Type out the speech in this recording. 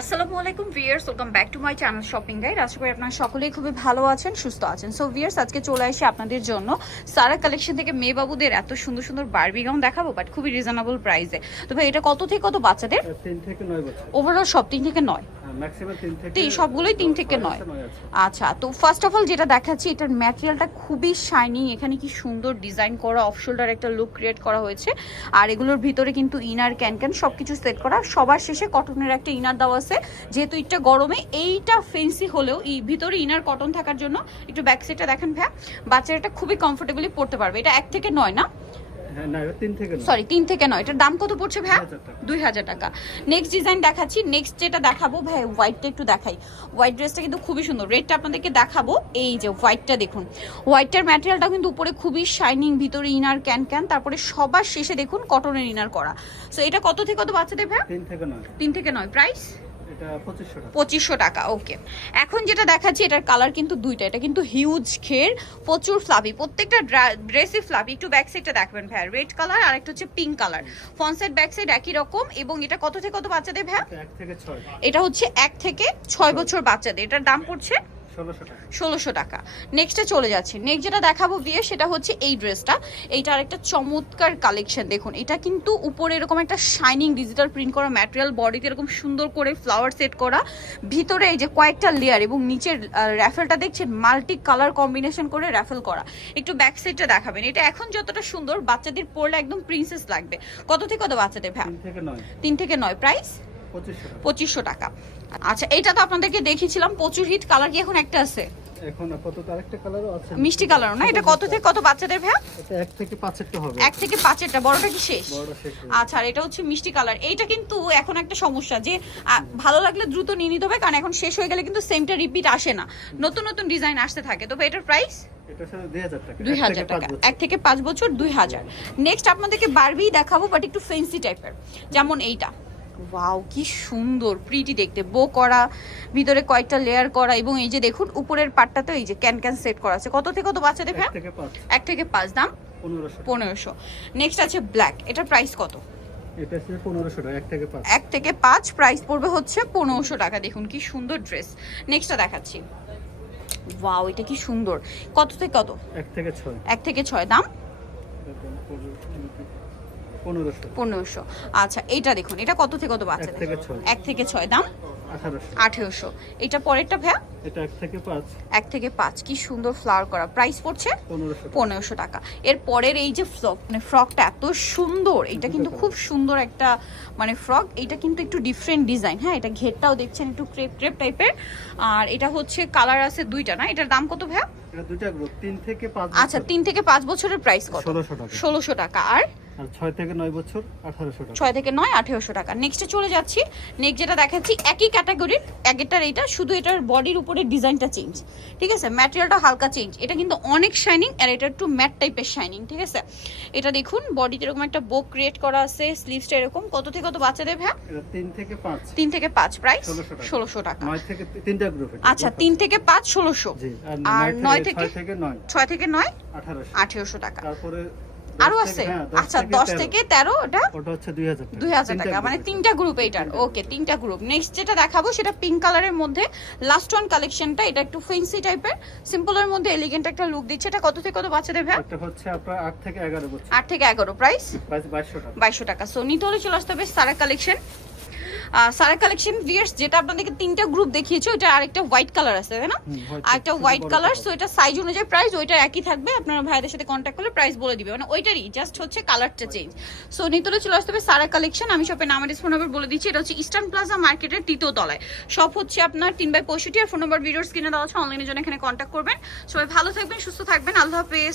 আসসালামু আলাইকুম viewers welcome back to my channel shopping guide আশা করি আপনারা সকলেই খুবই ভালো আছেন সুস্থ আছেন। সো ভিয়ার্স আজকে চলে আসি আপনাদের জন্য সারা কালেকশন থেকে মেয়ে বাবুদের এত সুন্দর সুন্দর বারবি গাউন দেখাবো বাট খুবই রিজনেবল প্রাইসে তো ভাই এটা কত থেকে কত বাচ্চাদের? ওভারঅল সব তিন থেকে নয়? তিন সবগুলোই তিন থেকে নয়। আচ্ছা তো ফার্স্ট অফ অল যেটা দেখাচ্ছি এটার ম্যাটেরিয়ালটা খুবই শাইনিং এখানে কি সুন্দর ডিজাইন করা অফ শোল্ডার একটা লুক ক্রিয়েট করা হয়েছে। আর এগুলোর ভিতরে কিন্তু ইনার ক্যান ক্যান সবকিছু সেট করা। সবার শেষে কটনের একটা ইনার দেওয়া আছে যেহেতু এটা গরমে এইটা ফেন্সি হলেও এই ভিতরে ইনার কটন থাকার জন্য একটু ব্যাক সাইডটা দেখেন ভ্যা বাচ্চারা এটা খুবই কমফোর্টেবলি পড়তে পারবে। এটা এক থেকে নয় না? হ্যাঁ না এটা তিন থেকে সরি তিন থেকে নয়। এটার দাম কত পড়ছে দুই হাজার টাকা। নেক্সট ডিজাইন দেখাচ্ছি। নেক্সট যেটা দেখাবো ভাই হোয়াইটটা একটু দেখাই। হোয়াইট ড্রেসটা কিন্তু খুবই সুন্দর। রেডটা আপনাদেরকে দেখাবো। এই যে হোয়াইটটা দেখুন। হোয়াইটটার ম্যাটেরিয়ালটা কিন্তু উপরে খুবই শাইনিং ভিতরে ইনার ক্যান ক্যান তারপরে সবার শেষে দেখুন কটনের ইনার করা। সো এটা কত থেকে কত বাচ্চাদের ভ্যা তিন থেকে নয়। তিন থেকে নয়। প্রাইস পঁচিশশো টাকা। ওকে এখন যেটা দেখাচ্ছি এটার কালার কিন্তু দুইটা এটা কিন্তু হিউজ ঘের প্রচুর ফ্লাফি প্রত্যেকটা ড্রেসই ফ্লাফি একটু ব্যাক সাইডটা দেখবেন ভাইয়া রেড কালার আর একটা হচ্ছে pink colour front side back side একই রকম এবং এটা কত থেকে কত বাচ্চাদের ভাইয়া? এটা হচ্ছে এক থেকে ছয় বছর বাচ্চাদের এটার দাম পড়ছে ষোলোশো টাকা। নেক্সটে চলে যাচ্ছি। নেক্সট যেটা দেখাবো বিয়ে সেটা হচ্ছে এই ড্রেসটা এইটা একটা চমৎকার কালেকশন দেখুন। এটা কিন্তু উপরে এরকম একটা শাইনিং ডিজিটাল প্রিন্ট করা ম্যাটেরিয়াল বডিতে এরকম সুন্দর করে ফ্লাওয়ার সেট করা। ভিতরে এই যে কয়েকটা লেয়ার এবং নিচের র্যাফেলটা দেখছেন মাল্টি কালার কম্বিনেশন করে র্যাফেল করা। একটু ব্যাক সাইডটা দেখাবেন। এটা এখন যতটা সুন্দর বাচ্চাদের পরলে একদম প্রিন্সেস লাগবে। কত থেকে কত বাচ্চাদের ভ্যা তিন থেকে নয়। তিন থেকে নয়। প্রাইস পঁচিশশো টাকা। আচ্ছা এটা তো আপনাদেরকে দেখিয়েছিলাম প্রচুর হিট কালার কি এখন একটা আছে? এখন আপাতত আরেকটা কালারও আছে। মিষ্টি কালার না? এটা কত থেকে কত বাচ্চাদের এটা থেকে হবে। বড়টা কি শেষ? বড়টা শেষ আচ্ছা আর এটা হচ্ছে মিষ্টি কালার এইটা কিন্তু এখন একটা সমস্যা যে ভালো লাগলে দ্রুত নিয়ে নিতে হবে কারণ এখন শেষ হয়ে গেলে কিন্তু সেমটা রিপিট আসে না। নতুন নতুন ডিজাইন আসতে থাকে। তবে এটার প্রাইস দুই হাজার টাকা। এক থেকে পাঁচ বছর। এক থেকে পাঁচ বছর দুই হাজার। নেক্সট আপনাদেরকে বারবি দেখাবো বাট একটু ফেন্সি টাইপের যেমন এইটা। ওয়াও কি সুন্দর প্রিটি দেখতে। বো করা ভিতরে কয়েকটা লেয়ার করা এবং এই যে দেখুন উপরের পাটটাতে এই যে ক্যান ক্যান সেট করা আছে। কত থেকে কত থেকে পাঁচ। এক থেকে পাঁচ দাম? পনেরোশো। নেক্সট আছে ব্ল্যাক এটার প্রাইস কত? এক থেকে পাঁচ। প্রাইস পড়বে হচ্ছে পনেরোশো টাকা। দেখুন কি সুন্দর ড্রেস নেক্সটটা দেখাচ্ছি। ওয়াও এটা কি সুন্দর। কত থেকে কত? এক থেকে ছয়। এক থেকে ছয় দাম? পনেরোশো। আচ্ছা এইটা দেখুন এটা কত থেকে কত বাচ্চাদের এক থেকে ছয়। দাম? আঠারোশো। এটা পরেরটা ভ্যা এটা এক থেকে পাঁচ। এক থেকে পাঁচ কি সুন্দর ফ্লাওয়ার করা। প্রাইস পড়ছে? পনেরোশো টাকা। এর পরের এই যে ফ্রক মানে ফ্রকটা এত সুন্দর এটা কিন্তু খুব সুন্দর একটা মানে ফ্রক এটা কিন্তু একটু ডিফারেন্ট ডিজাইন হ্যাঁ? এটা ঘেরটাও দেখছেন একটু ক্রেপ ক্রেপ টাইপের আর এটা হচ্ছে কালার আছে দুইটা না? এটার দাম কত পাঁচ আচ্ছা তিন থেকে পাঁচ বছরের প্রাইস কত? ষোলোশো টাকা। আর আর ছয় থেকে নয় বছর আঠারোশো টাকা। ছয় থেকে নয় আঠেরোশো টাকা। নেক্সটে চলে যাচ্ছি। নেক্সট যেটা দেখাচ্ছি একই ক্যাটাগরির আগেরটার এইটা শুধু এটার বডির উপরে ডিজাইনটা চেঞ্জ ঠিক আছে? ম্যাটেরিয়ালটা হালকা চেঞ্জ এটা কিন্তু অনেক শাইনিং আর এটা একটু ম্যাট টাইপের শাইনিং ঠিক আছে? এটা দেখুন বডিতে এরকম একটা বোক ক্রিয়েট করা আছে স্লিভসটা এরকম। কত থেকে কত বাচ্চাদের ভ্যা এটা তিন থেকে পাঁচ। তিন থেকে পাঁচ প্রাইস 1600 টাকা। ষোলোশো টাকা। নয় থেকে তিনটা গ্রুপ আচ্ছা তিন থেকে পাঁচ ষোলোশো। জি আর নয় থেকে থেকে ছয় থেকে নয়। ছয় থেকে নয় আঠারোশো। আঠেরোশো টাকা। তারপরে আরও আছে? হ্যাঁ, আচ্ছা থেকে দশ তেরো। থেকে তেরো ওটা? ওটা হচ্ছে দুই হাজার টাকা। মানে তিনটা গ্রুপ এইটার ওকে তিনটা গ্রুপ নেক্সট যেটা দেখাবো সেটা পিঙ্ক কালারের মধ্যে। লাস্ট ওয়ান কালেকশনটা এটা একটু ফেন্সি টাইপের সিম্পলের মধ্যে এলিগেন্ট একটা লুক দিচ্ছে। এটা কত থেকে কত বাচ্চাদের দেবে এটা হচ্ছে আপনার আট থেকে এগারো বছর। থেকে এগারো প্রাইস প্রাইস বাইশশো টাকা। বাইশশো টাকা। সো নিতে হলে চলে আসতে হবে সারা কালেকশন সারা কালেকশন ভিয়ার্স যেটা আপনাদেরকে তিনটা গ্রুপ দেখিয়েছি ওটা আরেকটা হোয়াইট কালার আছে তাই না? হুম, আর একটা হোয়াইট কালার। সো এটা সাইজ অনুযায়ী প্রাইস ওইটা একই থাকবে আপনারা ভাইদের সাথে কন্ট্যাক্ট করলে প্রাইস বলে দিবে। মানে ওইটারই জাস্ট হচ্ছে কালারটা চেঞ্জ সো নিতলে চলে আসতে হবে সারা কালেকশন আমি শপের নাম ফোন নাম্বার বলে দিচ্ছি এটা হচ্ছে ইস্টার্ন প্লাজা মার্কেটের তৃতীয় তলায়। সব হচ্ছে আপনার তিন বাই পঁয়ষট্টি আর ফোন নাম্বার ভিডিওস কিনে দেওয়া আছে অনলাইনের জন্য এখানে কন্ট্যাক্ট করবেন। সবাই ভালো থাকবেন সুস্থ থাকবেন আল্লাহ হাফেজ।